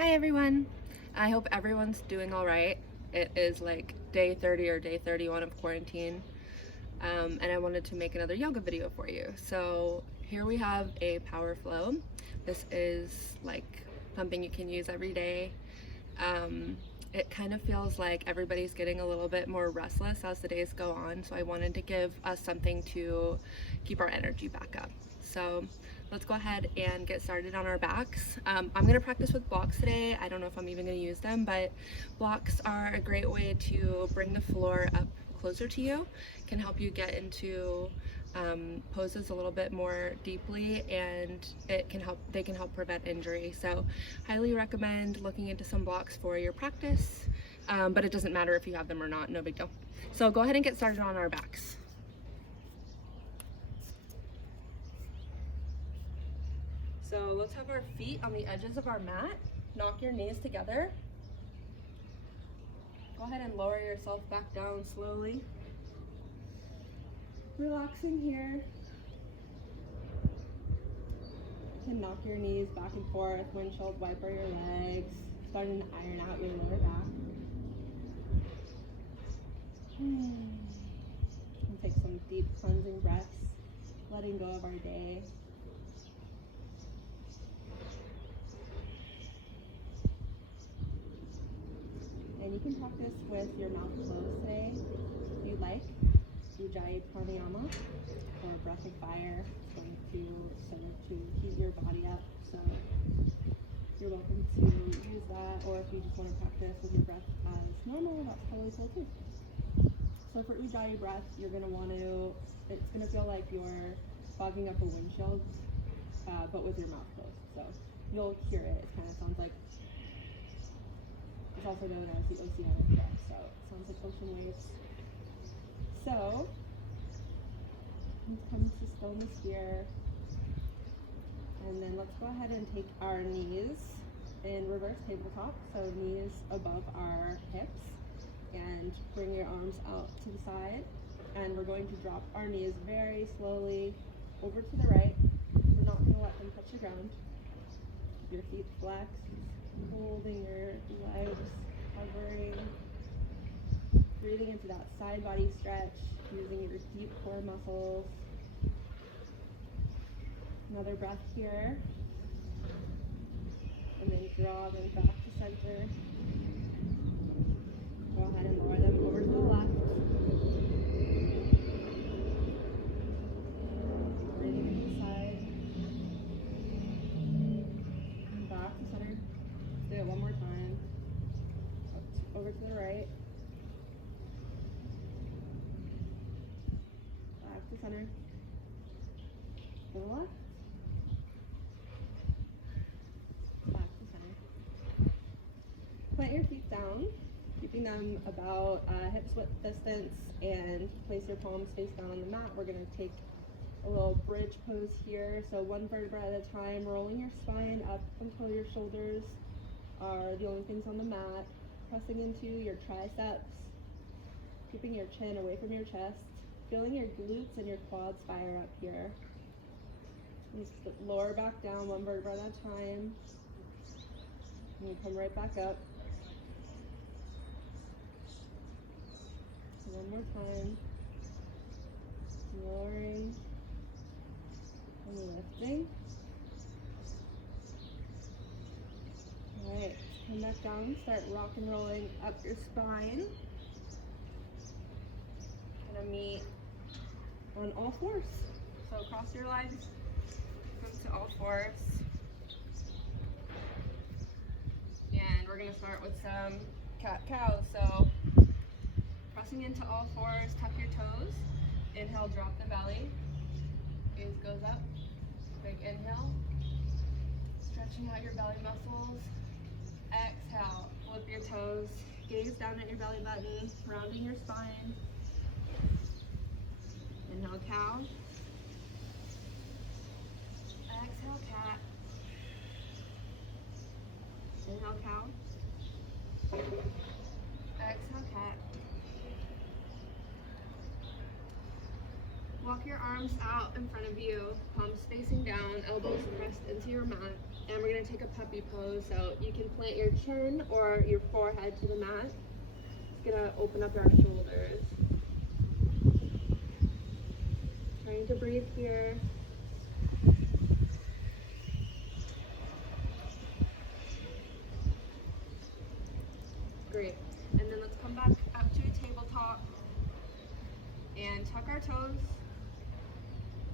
Hi everyone! I hope everyone's doing all right. It is like day 30 or day 31 of quarantine, and I wanted to make another yoga video for you. So here we have a power flow. This is like something you can use every day. It kind of feels like everybody's getting a little bit more restless as the days go on, so I wanted to give us something to keep our energy back up. So let's go ahead and get started on our backs. I'm going to practice with blocks today. I don't know if I'm even going to use them, but blocks are a great way to bring the floor up closer to you, can help you get into poses a little bit more deeply, and they can help prevent injury. So highly recommend looking into some blocks for your practice, but it doesn't matter if you have them or not, no big deal. So go ahead and get started on our backs. So let's have our feet on the edges of our mat. Knock your knees together. Go ahead and lower yourself back down slowly. Relaxing here. You can knock your knees back and forth, windshield wiper your legs, starting to iron out your lower back. And take some deep cleansing breaths, letting go of our day. And you can practice with your mouth closed today, if you'd like. Ujjayi pranayama, or breath of fire. It's going to serve to heat your body up. So you're welcome to use that, or if you just want to practice with your breath as normal, that's totally cool too. So for Ujjayi breath, you're going to want to, it's going to feel like you're fogging up a windshield, but with your mouth closed. So you'll hear it. It kind of sounds like, it's also known as the oceanic breath, so it sounds like ocean waves. So let's come to stillness here, and then let's go ahead and take our knees in reverse tabletop, so knees above our hips, and bring your arms out to the side, and we're going to drop our knees very slowly over to the right. We're not going to let them touch the ground. Keep your feet flexed, holding your legs, hovering, breathing into that side body stretch, using your deep core muscles. Another breath here, and then draw them back to center. Go ahead and lower them over to the left. Breathing into the side, and back to center. Do it one more time. Over to the right. Back to center. To the left. Back to center. Plant your feet down, keeping them about hips width distance, and place your palms face down on the mat. We're going to take a little bridge pose here. So one vertebra at a time, rolling your spine up until your shoulders are the only things on the mat. Pressing into your triceps, keeping your chin away from your chest, feeling your glutes and your quads fire up here. Just lower back down one vertebra at a time. And you come right back up. One more time. Lowering and lifting. Alright, come back down, start rock and rolling up your spine. Gonna meet on all fours. So cross your legs, come to all fours. And we're gonna start with some cat-cow. So pressing into all fours, tuck your toes. Inhale, drop the belly. Gaze goes up. Big inhale. Stretching out your belly muscles. Exhale, flip your toes. Gaze down at your belly button, rounding your spine. Inhale, cow. Exhale, cat. Inhale, cow. Exhale, cat. Walk your arms out in front of you, palms facing down, elbows pressed into your mat. And we're gonna take a puppy pose. So you can plant your chin or your forehead to the mat. It's gonna open up our shoulders. Trying to breathe here. Great. And then let's come back up to a tabletop and tuck our toes,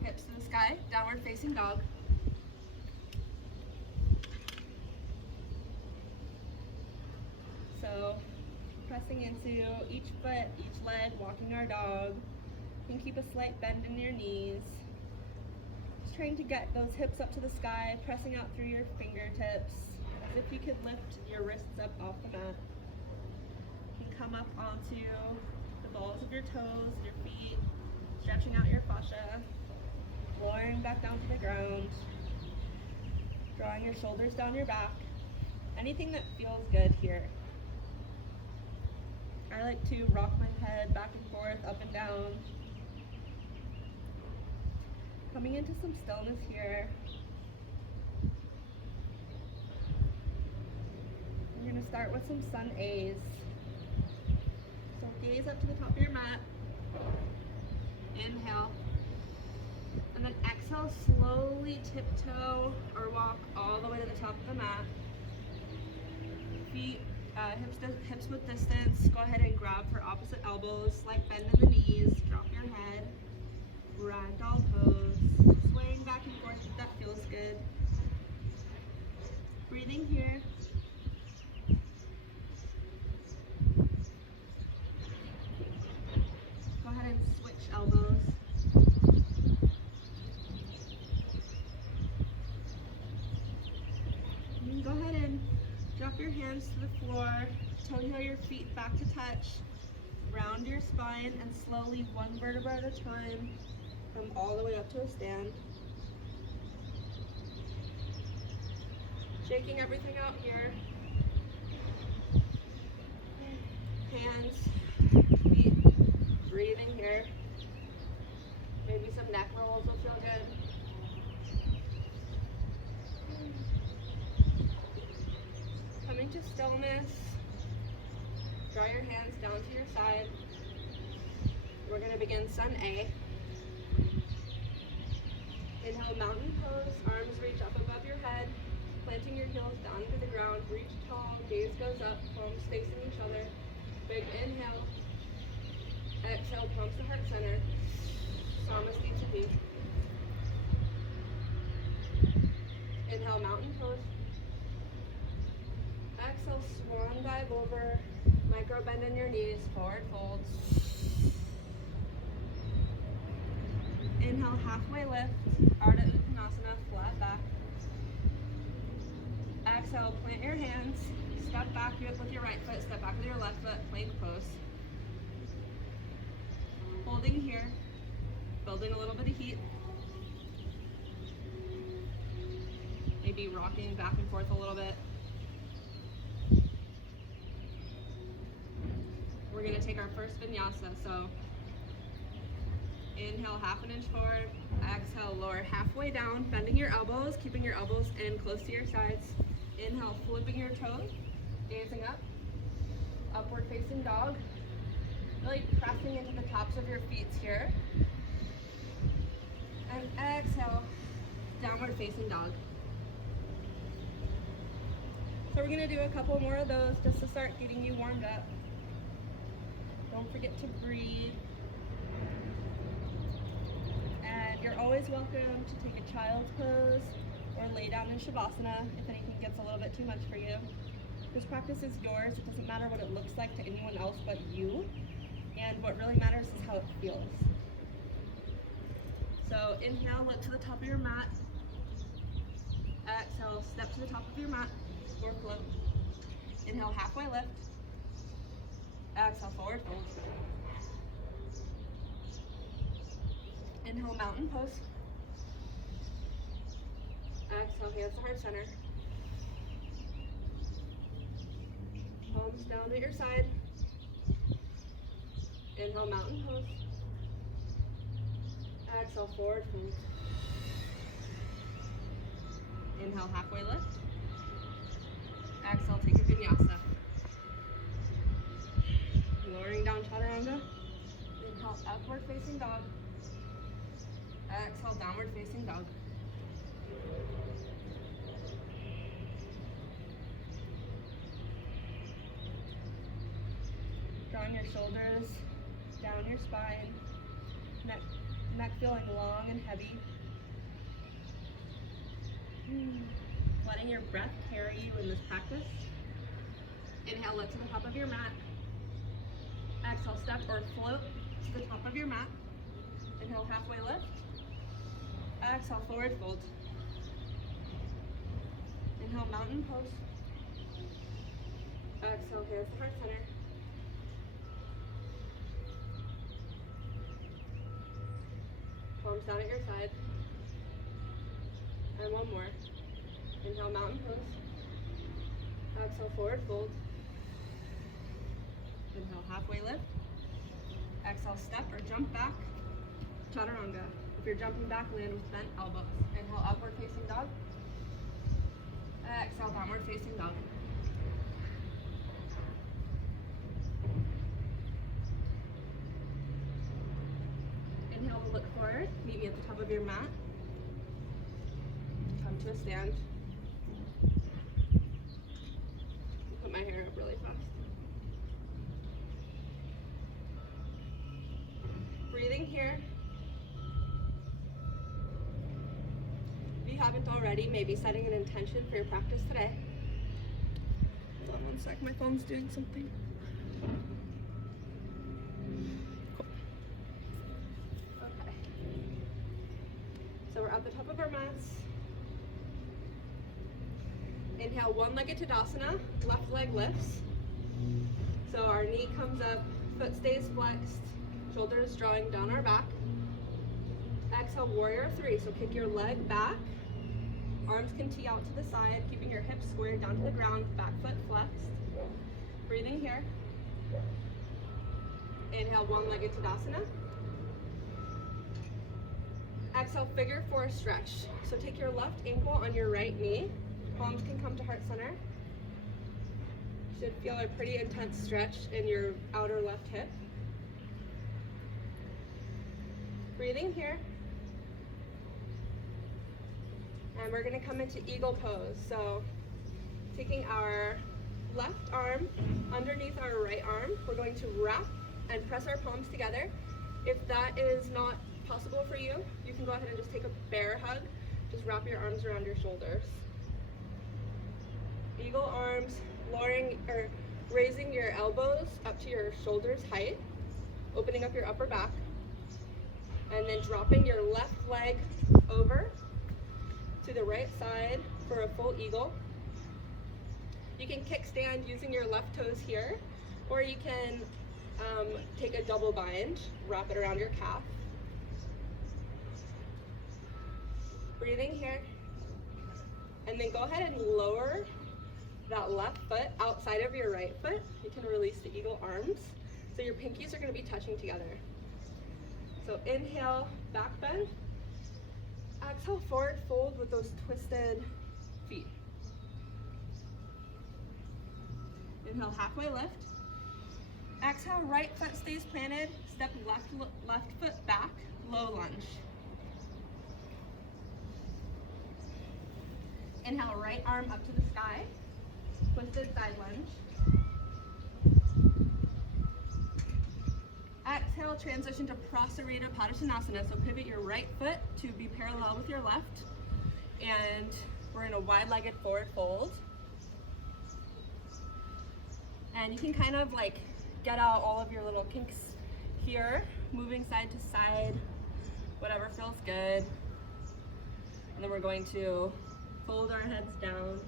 hips to the sky, downward facing dog. So pressing into each foot, each leg, walking our dog. You can keep a slight bend in your knees. Just trying to get those hips up to the sky, pressing out through your fingertips, as if you could lift your wrists up off the mat. You can come up onto the balls of your toes, your feet, stretching out your fascia, lowering back down to the ground, drawing your shoulders down your back. Anything that feels good here. I like to rock my head back and forth, up and down. Coming into some stillness here. We're going to start with some sun A's. So gaze up to the top of your mat. Inhale. And then exhale, slowly tiptoe or walk all the way to the top of the mat. Feet, hips width distance. Go ahead and grab for opposite elbows, slight bend in the knees, drop your head. Ragdoll pose, swaying back and forth if that feels good. Breathing here. Go ahead and switch elbows. And go ahead and drop your hands to the floor, toe heel your feet back to touch, round your spine, and slowly, one vertebra at a time, come all the way up to a stand. Shaking everything out here. Hands, feet, breathing here. Maybe some neck rolls will feel good. Coming to stillness. Draw your hands down to your side. We're going to begin Sun A. Inhale, mountain pose, arms reach up above your head, planting your heels down to the ground, reach tall, gaze goes up, palms facing each other. Big inhale, exhale, palms to heart center, Samasthi to Inhale, mountain pose. Exhale, swan dive over, micro bend in your knees, forward folds. Inhale, halfway lift, Ardha Uttanasana, flat back. Exhale, plant your hands, step back with your right foot, step back with your left foot, plank pose. Holding here, building a little bit of heat. Maybe rocking back and forth a little bit. We're going to take our first vinyasa, so inhale, half an inch forward. Exhale, lower halfway down, bending your elbows, keeping your elbows in close to your sides. Inhale, flipping your toes, gazing up. Upward facing dog. Really pressing into the tops of your feet here. And exhale, downward facing dog. So we're going to do a couple more of those just to start getting you warmed up. Don't forget to breathe. And you're always welcome to take a child's pose or lay down in Shavasana if anything gets a little bit too much for you. This practice is yours. It doesn't matter what it looks like to anyone else but you. And what really matters is how it feels. So inhale, look to the top of your mat. Exhale, step to the top of your mat or float. Inhale, halfway lift. Exhale, forward fold. Inhale, mountain pose. Exhale, hands to heart center. Palms down at your side. Inhale, mountain pose. Exhale, forward fold. Inhale, halfway lift. Exhale, take a vinyasa. Lowering down chaturanga. Inhale, upward facing dog. Exhale, downward facing dog. Drawing your shoulders down your spine. Neck feeling long and heavy. Letting your breath carry you in this practice. Inhale, lift to the top of your mat. Exhale, step or float to the top of your mat. Inhale, halfway lift. Exhale, forward fold. Inhale, mountain pose. Exhale, hands to heart center. Palms down at your side. And one more. Inhale, mountain pose. Exhale, forward fold. Inhale, halfway lift. Exhale, step or jump back. Chaturanga. If you're jumping back, land with bent elbows. Inhale, upward facing dog. Exhale, downward facing dog. Inhale to look forward. Meet me at the top of your mat. Come to a stand. Put my hair up really fast. Breathing here. If you haven't already, maybe setting an intention for your practice today. Hold on one sec, my phone's doing something. Okay. So we're at the top of our mats. Inhale, one-legged Tadasana, left leg lifts. So our knee comes up, foot stays flexed, shoulders drawing down our back. Exhale, warrior three. So kick your leg back. Arms can tee out to the side, keeping your hips squared down to the ground, back foot flexed. Breathing here. Inhale, one-legged Tadasana. Exhale, figure four stretch. So take your left ankle on your right knee. Palms can come to heart center. Should feel a pretty intense stretch in your outer left hip. Breathing here. And we're gonna come into eagle pose. So taking our left arm underneath our right arm, we're going to wrap and press our palms together. If that is not possible for you, you can go ahead and just take a bear hug. Just wrap your arms around your shoulders. Eagle arms, lowering or raising your elbows up to your shoulders height, opening up your upper back, and then dropping your left leg over to the right side for a full eagle. You can kickstand using your left toes here, or you can take a double bind, wrap it around your calf. Breathing here, and then go ahead and lower that left foot outside of your right foot. You can release the eagle arms. So your pinkies are going to be touching together. So inhale, back bend. Exhale, forward fold with those twisted feet. Inhale, halfway lift. Exhale, right foot stays planted. Step left foot back, low lunge. Inhale, right arm up to the sky. Twisted side lunge. Exhale, transition to Prasarita Padasana. So pivot your right foot to be parallel with your left. And we're in a wide-legged forward fold. And you can kind of like get out all of your little kinks here, moving side to side, whatever feels good. And then we're going to fold our heads down.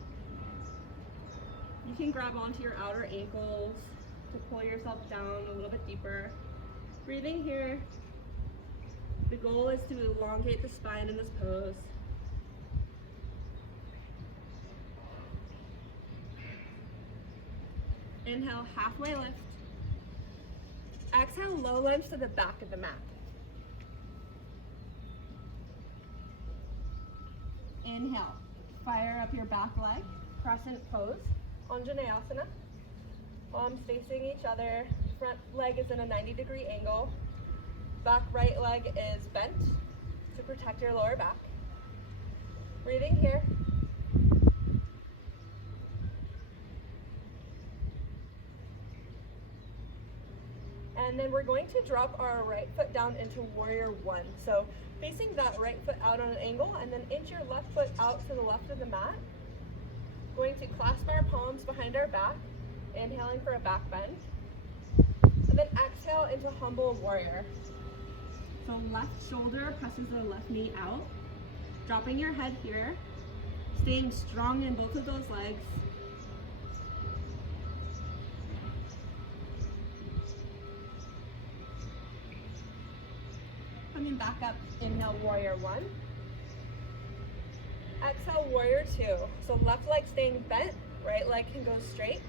You can grab onto your outer ankles to pull yourself down a little bit deeper. Breathing here. The goal is to elongate the spine in this pose. Inhale, halfway lift. Exhale, low lunge to the back of the mat. Inhale, fire up your back leg, crescent pose, Anjaneyasana. Palms facing each other, front leg is in a 90-degree angle, back right leg is bent to protect your lower back. Breathing here. And then we're going to drop our right foot down into warrior one. So facing that right foot out on an angle and then inch your left foot out to the left of the mat. Going to clasp our palms behind our back, inhaling for a back bend. And then exhale into humble warrior. So left shoulder presses the left knee out. Dropping your head here, staying strong in both of those legs. Coming back up, inhale warrior one. Exhale warrior two. So left leg staying bent, right leg can go straight.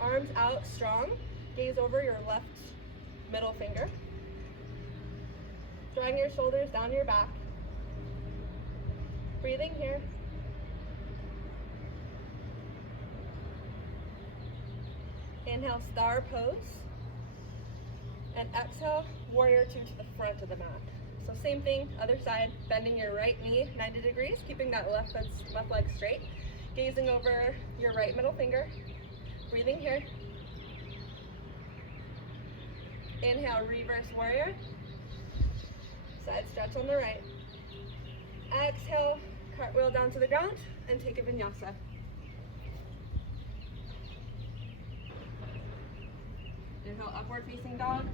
Arms out strong, gaze over your left middle finger. Drawing your shoulders down your back. Breathing here. Inhale, star pose. And exhale, warrior two to the front of the mat. So same thing, other side, bending your right knee 90 degrees, keeping that left leg straight. Gazing over your right middle finger. Breathing here. Inhale, reverse warrior. Side stretch on the right. Exhale, cartwheel down to the ground and take a vinyasa. Inhale, upward facing dog.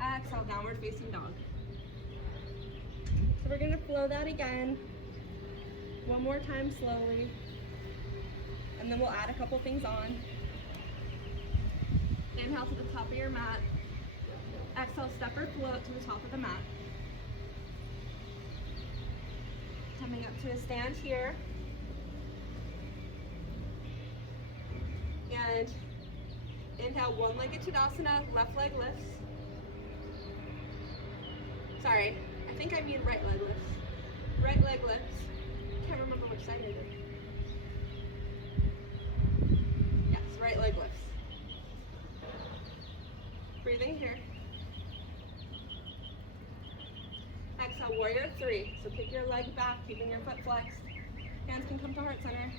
Exhale, downward facing dog. So we're going to flow that again. One more time slowly. And then we'll add a couple things on. Inhale to the top of your mat. Exhale, step or float to the top of the mat. Coming up to a stand here. And inhale, one-legged Tadasana, left leg lifts. Sorry, I think I mean right leg lifts. Right leg lifts. Can't remember which side it is. Yes, right leg lifts. Breathing here. Exhale, warrior three. So kick your leg back, keeping your foot flexed. Hands can come to heart center.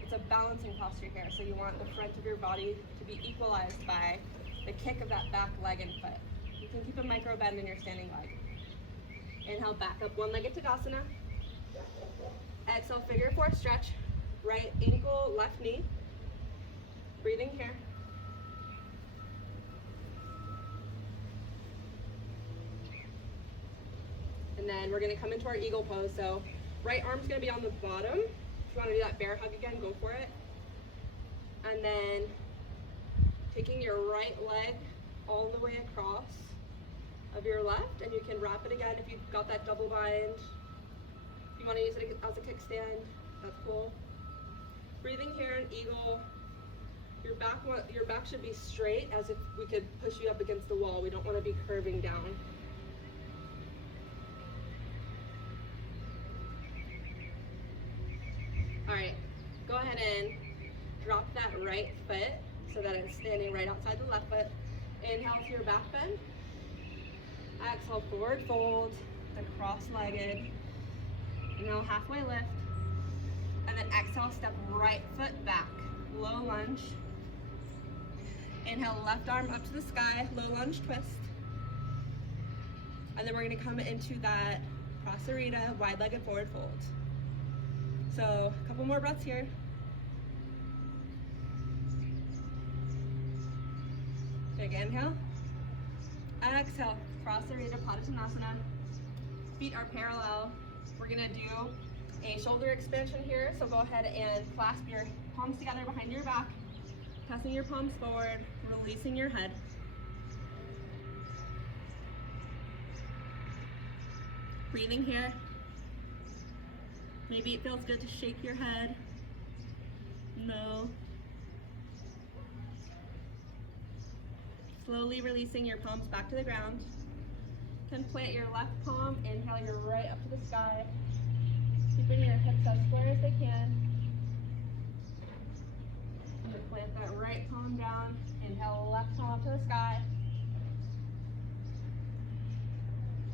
It's a balancing posture here. So you want the front of your body to be equalized by the kick of that back leg and foot. You can keep a micro bend in your standing leg. Inhale, back up, one-legged Tadasana. Exhale, figure four stretch. Right ankle, left knee. Breathing here. And then we're going to come into our eagle pose. So right arm's going to be on the bottom. If you want to do that bear hug again, go for it. And then taking your right leg all the way across of your left, and you can wrap it again if you've got that double bind. If you want to use it as a kickstand, that's cool. Breathing here in eagle. Your back should be straight, as if we could push you up against the wall. We don't want to be curving down. All right, go ahead and drop that right foot so that it's standing right outside the left foot. Inhale to your back bend. Exhale, forward fold, then cross-legged. Inhale, halfway lift. And then exhale, step right foot back, low lunge. Inhale, left arm up to the sky, low lunge twist. And then we're gonna come into that Prasarita, wide-legged forward fold. So a couple more breaths here. Big inhale. Exhale, Prasarita, Padottanasana. Feet are parallel. We're gonna do a shoulder expansion here. So go ahead and clasp your palms together behind your back, pressing your palms forward, releasing your head. Breathing here. Maybe it feels good to shake your head. No. Slowly releasing your palms back to the ground. You can plant your left palm, inhale your right up to the sky. Keeping your hips as square as they can. And then plant that right palm down. Inhale, left palm up to the sky.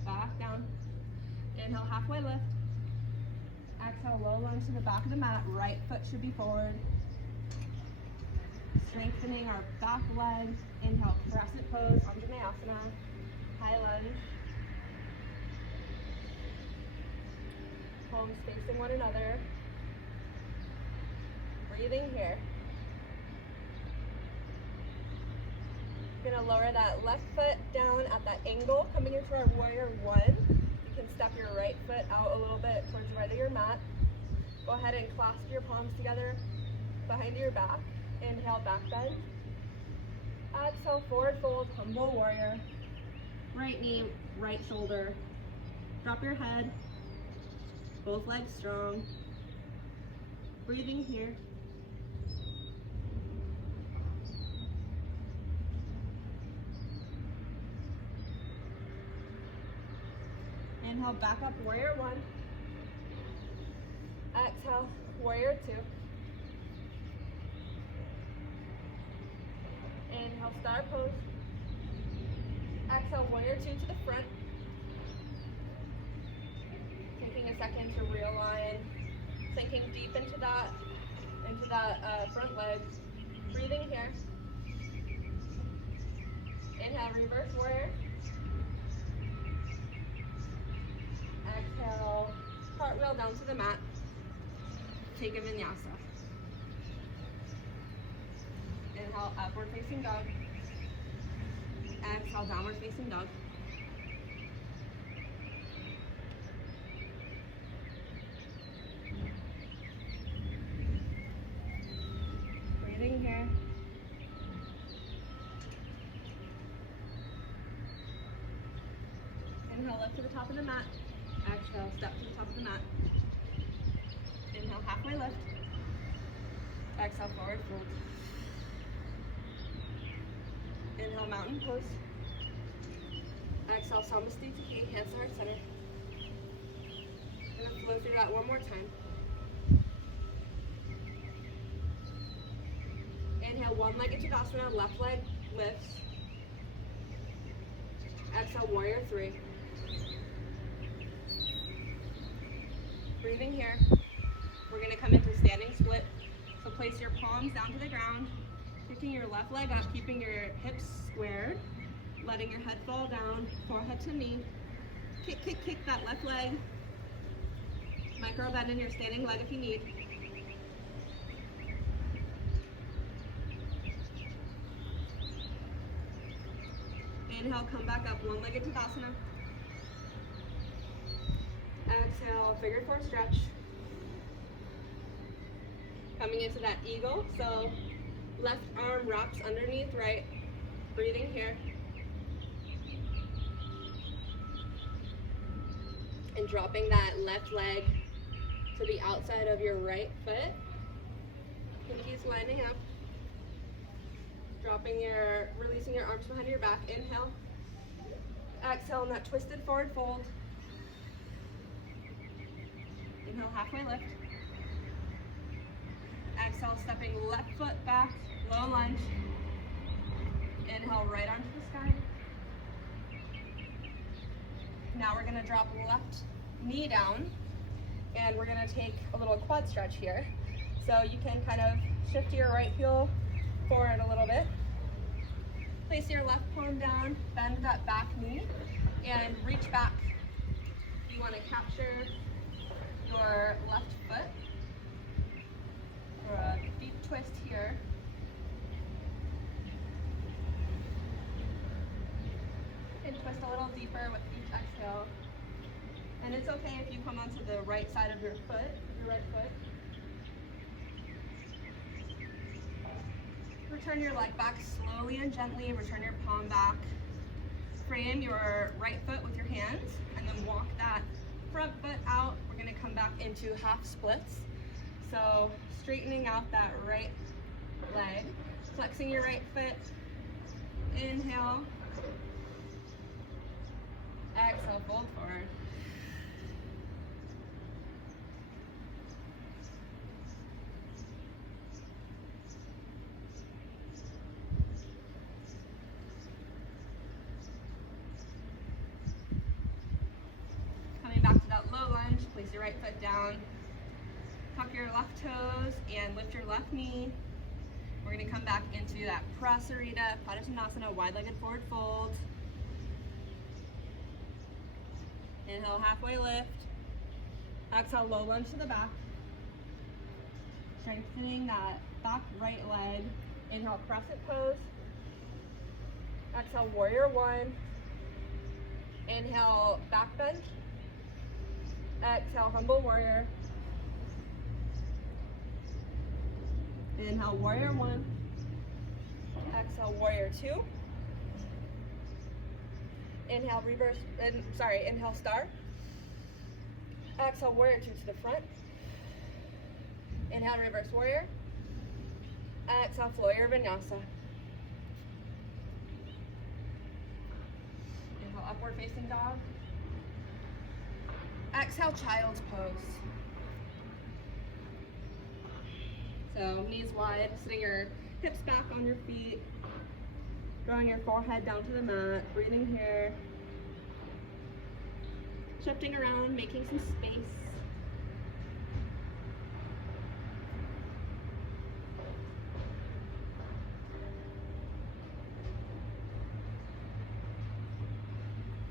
Back down. Inhale, halfway lift. Exhale, low lunge to the back of the mat. Right foot should be forward. Strengthening our back leg. Inhale, crescent pose, Energizing. High lunge. Palms facing one another. Breathing here. Gonna lower that left foot down at that angle, coming into our warrior one. You can step your right foot out a little bit towards the right of your mat. Go ahead and clasp your palms together behind your back. Inhale, back bend. Exhale, forward fold, humble warrior. Right knee, right shoulder. Drop your head. Both legs strong. Breathing here. Inhale, back up, warrior one. Exhale, warrior two. Inhale, star pose. Exhale, warrior two to the front. Taking a second to realign. Sinking deep into that front leg. Breathing here. Inhale, reverse warrior. Exhale, cartwheel down to the mat. Take a vinyasa. Inhale, upward facing dog. Exhale, downward facing dog. Breathing here. Inhale, lift to the top of the mat. Exhale, step to the top of the mat. Inhale, halfway lift. Exhale, forward fold. Inhale, mountain pose. Exhale, Samastiti, hands to heart center. I'm going to flow through that one more time. Inhale, one-legged Tadasana, left leg lifts. Exhale, warrior three. Breathing here. We're going to come into standing split. So place your palms down to the ground, picking your left leg up, keeping your hips squared, letting your head fall down, forehead to knee. Kick, kick, kick that left leg. Micro bend in your standing leg if you need. Inhale, come back up, one-legged Tadasana. Exhale, figure four stretch. Coming into that eagle, so left arm wraps underneath right. Breathing here. And dropping that left leg to the outside of your right foot. Pinkies lining up. Releasing your arms behind your back. Inhale. Exhale in that twisted forward fold. Inhale, halfway lift. Exhale, stepping left foot back, low lunge. Inhale, right arm to the sky. Now we're gonna drop left knee down, and we're gonna take a little quad stretch here. So you can kind of shift your right heel forward a little bit. Place your left palm down, bend that back knee, and reach back. You wanna capture your left foot for a deep twist here. And twist a little deeper with each exhale. And it's okay if you come onto the right side of your right foot. Return your leg back slowly and gently. Return your palm back. Frame your right foot with your hands and then walk that front foot out. We're gonna come back into half splits. So straightening out that right leg, flexing your right foot. Inhale. Exhale, fold forward. your right foot down. Tuck your left toes and lift your left knee. We're going to come back into that Prasarita, Padasvanasana, wide-legged forward fold. Inhale, halfway lift. Exhale, low lunge to the back. Strengthening that back right leg. Inhale, crescent pose. Exhale, warrior one. Inhale, back bend. Exhale, humble warrior. Inhale, warrior one. Exhale, warrior two. Inhale, reverse, inhale, star. Exhale, warrior two to the front. Inhale, reverse warrior. Exhale, Levels Vinyasa. Inhale, upward facing dog. Exhale, child's pose. So knees wide, sitting your hips back on your feet, drawing your forehead down to the mat, breathing here, shifting around, making some space.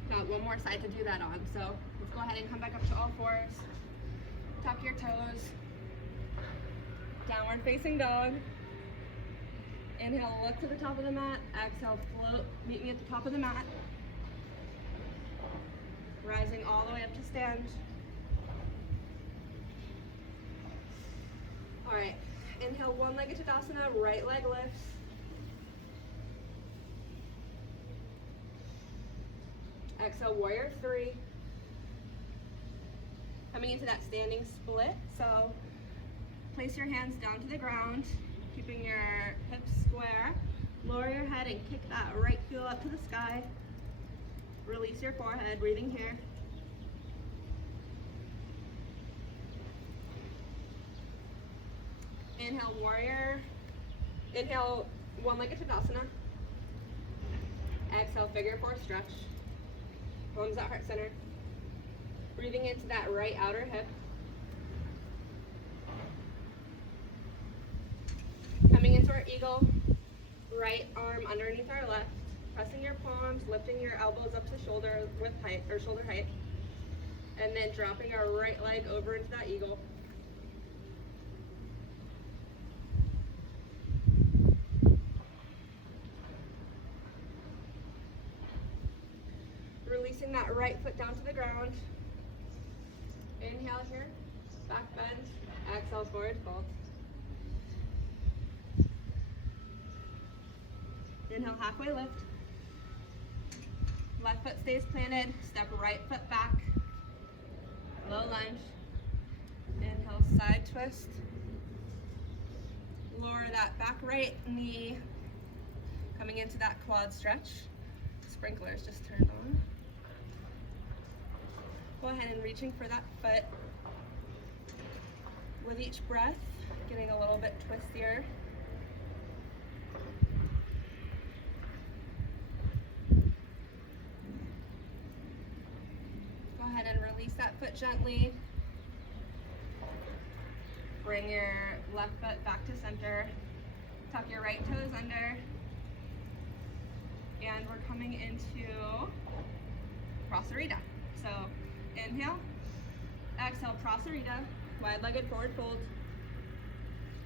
Got one more side to do that on, so let's go ahead and come back up to all fours. Tuck your toes. Downward facing dog. Inhale, look to the top of the mat. Exhale, float. Meet me at the top of the mat. Rising all the way up to stand. All right. Inhale, one-legged Tadasana, right leg lifts. Exhale, warrior three. Coming into that standing split. So place your hands down to the ground, keeping your hips square. Lower your head and kick that right heel up to the sky. Release your forehead, breathing here. Inhale, warrior. Inhale, one-legged Tadasana. Exhale, figure four stretch. Palms at heart center. Breathing into that right outer hip. Coming into our eagle, right arm underneath our left, pressing your palms, lifting your elbows up to shoulder width height or shoulder height, and then dropping our right leg over into that eagle. Releasing that right foot down to the ground. Inhale here, back bend, exhale, forward fold. Inhale, halfway lift. Left foot stays planted. Step right foot back. Low lunge. Inhale, side twist. Lower that back right knee. Coming into that quad stretch. Sprinklers just turned on. Go ahead and reaching for that foot. With each breath, getting a little bit twistier. And release that foot gently. Bring your left foot back to center. Tuck your right toes under. And we're coming into Prasarita. So inhale, exhale, Prasarita, wide-legged forward fold.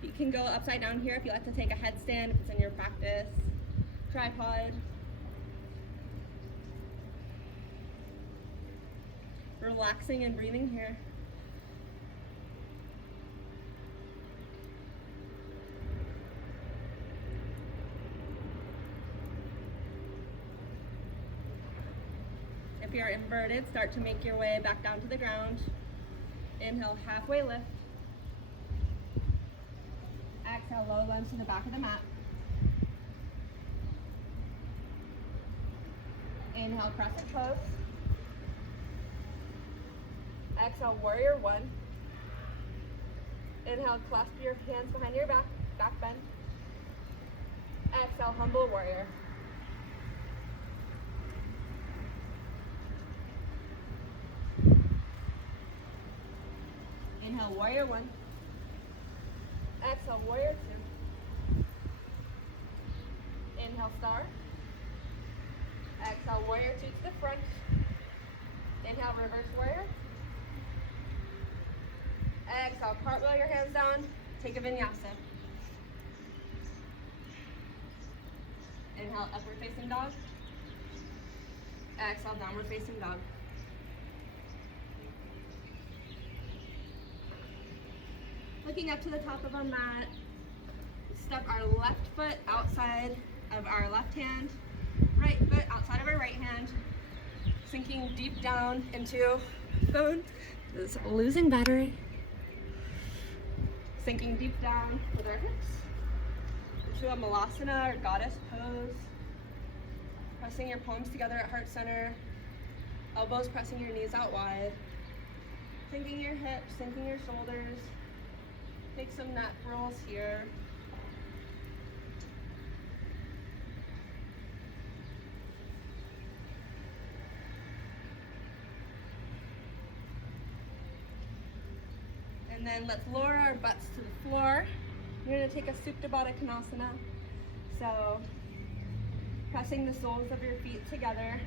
You can go upside down here if you like to take a headstand, if it's in your practice. Tripod. Relaxing and breathing here. If you're inverted, start to make your way back down to the ground. Inhale, halfway lift. Exhale, low lunge to the back of the mat. Inhale, crescent pose. Exhale, warrior one. Inhale, clasp your hands behind your back, back bend. Exhale, humble warrior. Inhale, warrior one. Exhale, warrior two. Inhale, star. Exhale, warrior two to the front. Inhale, reverse warrior. Exhale, cartwheel your hands down. Take a vinyasa. Inhale, upward facing dog. Exhale, downward facing dog. Looking up to the top of our mat, step our left foot outside of our left hand, right foot outside of our right hand, sinking deep down into, phone is losing battery, sinking deep down with our hips into a malasana or goddess pose, pressing your palms together at heart center, elbows pressing your knees out wide, sinking your hips, sinking your shoulders. Take some neck rolls here. And then let's lower our butts to the floor. You're gonna take a Supta Baddha Konasana. So pressing the soles of your feet together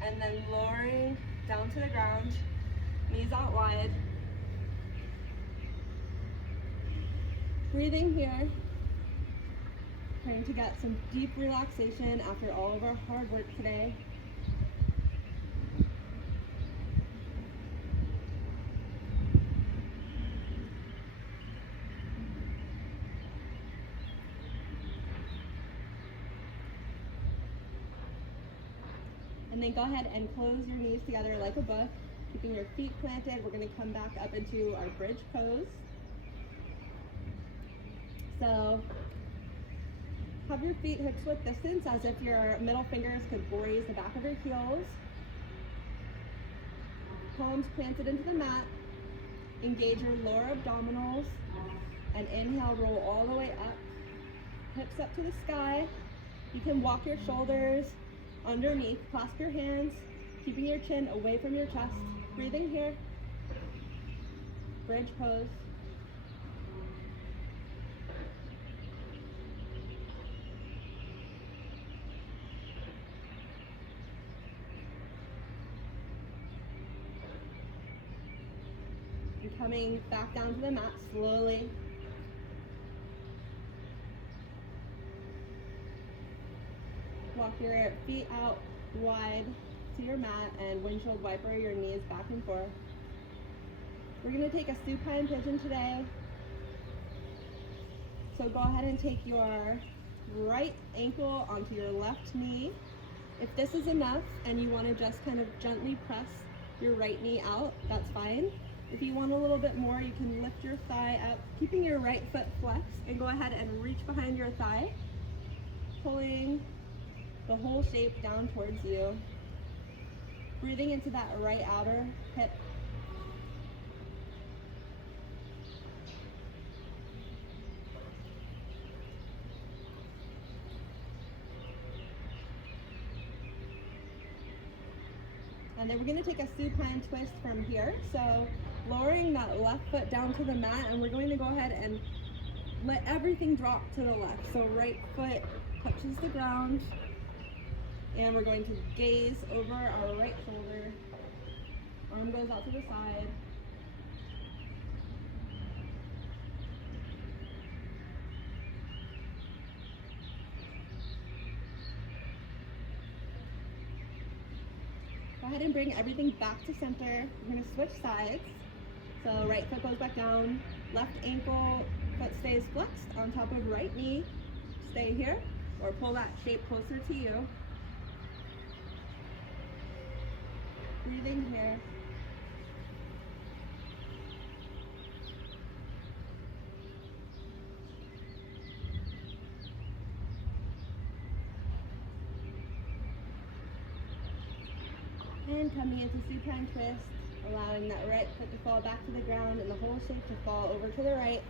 and then lowering down to the ground, knees out wide. Breathing here, trying to get some deep relaxation after all of our hard work today. And then go ahead and close your knees together like a book, keeping your feet planted. We're going to come back up into our bridge pose. So have your feet hips width distance as if your middle fingers could graze the back of your heels. Palms planted into the mat. Engage your lower abdominals and inhale, roll all the way up. Hips up to the sky. You can walk your shoulders underneath, clasp your hands, keeping your chin away from your chest. Breathing here. Bridge pose. And coming back down to the mat slowly. Walk your feet out wide to your mat and windshield wiper your knees back and forth. We're going to take a supine pigeon today. So go ahead and take your right ankle onto your left knee. If this is enough and you want to just kind of gently press your right knee out, that's fine. If you want a little bit more, you can lift your thigh up, keeping your right foot flexed, and go ahead and reach behind your thigh, pulling the whole shape down towards you. Breathing into that right outer hip. And then we're going to take a supine twist from here. So lowering that left foot down to the mat, and we're going to go ahead and let everything drop to the left. So right foot touches the ground. And we're going to gaze over our right shoulder. Arm goes out to the side. Go ahead and bring everything back to center. We're going to switch sides. So right foot goes back down. Left ankle, foot stays flexed on top of right knee. Stay here or pull that shape closer to you. Breathing here. And coming into supine twist, allowing that right foot to fall back to the ground and the whole shape to fall over to the right.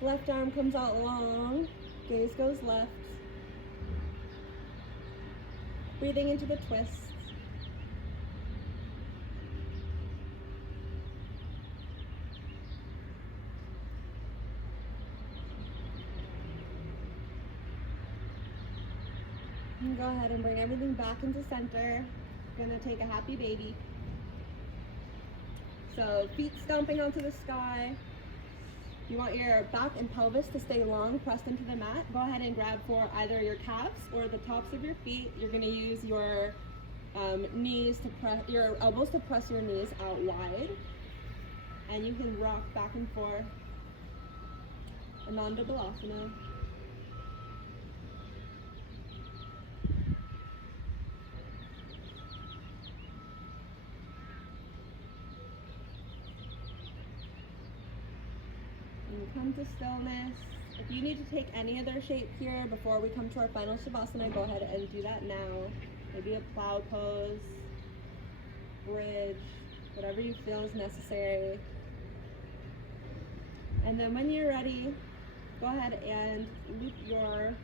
Left arm comes out long, gaze goes left. Breathing into the twist. And go ahead and bring everything back into center. Gonna take a happy baby. So feet stomping onto the sky. You want your back and pelvis to stay long, pressed into the mat. Go ahead and grab for either your calves or the tops of your feet. You're gonna use your knees to press, your elbows to press your knees out wide. And you can rock back and forth. Ananda Balasana. And come to stillness. If you need to take any other shape here before we come to our final Shavasana, go ahead and do that now. Maybe a plow pose, bridge, whatever you feel is necessary. And then when you're ready, go ahead and loop your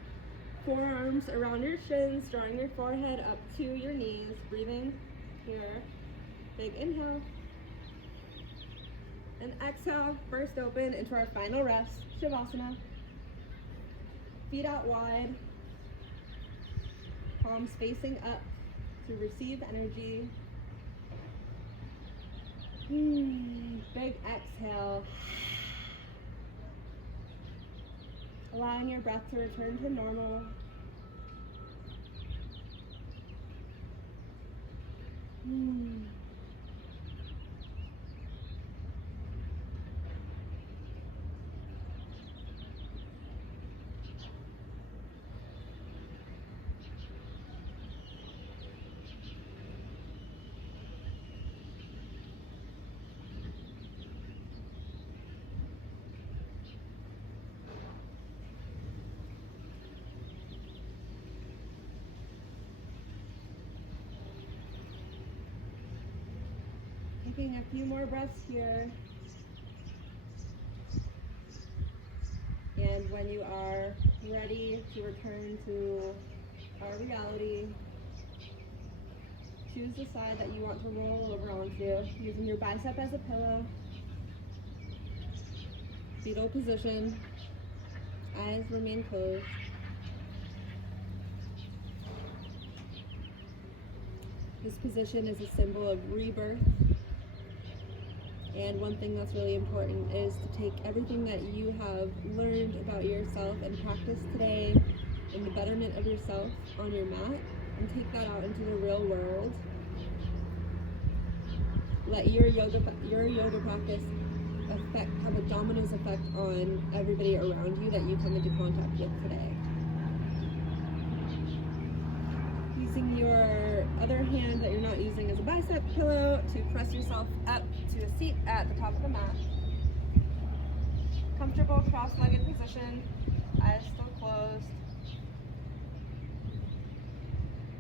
forearms around your shins, drawing your forehead up to your knees, breathing here. Big inhale. And exhale, burst open into our final rest, Shavasana. Feet out wide, palms facing up to receive energy. Big exhale. Allowing your breath to return to normal. Taking a few more breaths here. And when you are ready to return to our reality, choose the side that you want to roll over onto, using your bicep as a pillow. Fetal position. Eyes remain closed. This position is a symbol of rebirth. And one thing that's really important is to take everything that you have learned about yourself and practice today in the betterment of yourself on your mat and take that out into the real world. Let your yoga practice have a dominoes effect on everybody around you that you come into contact with today. Using your other hand that you're not using as a bicep pillow to press yourself up to a seat at the top of the mat. Comfortable cross-legged position, eyes still closed.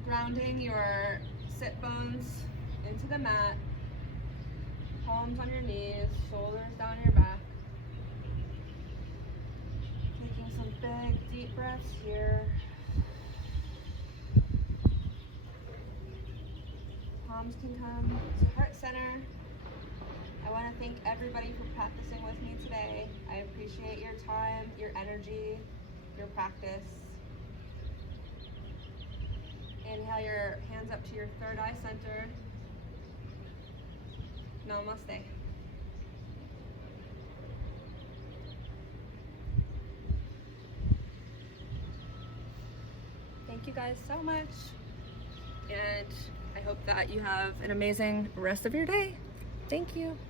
Grounding your sit bones into the mat, palms on your knees, shoulders down your back. Taking some big deep breaths here. Palms can come to heart center. I want to thank everybody for practicing with me today. I appreciate your time, your energy, your practice. Inhale your hands up to your third eye center. Namaste. Thank you guys so much. And I hope that you have an amazing rest of your day. Thank you.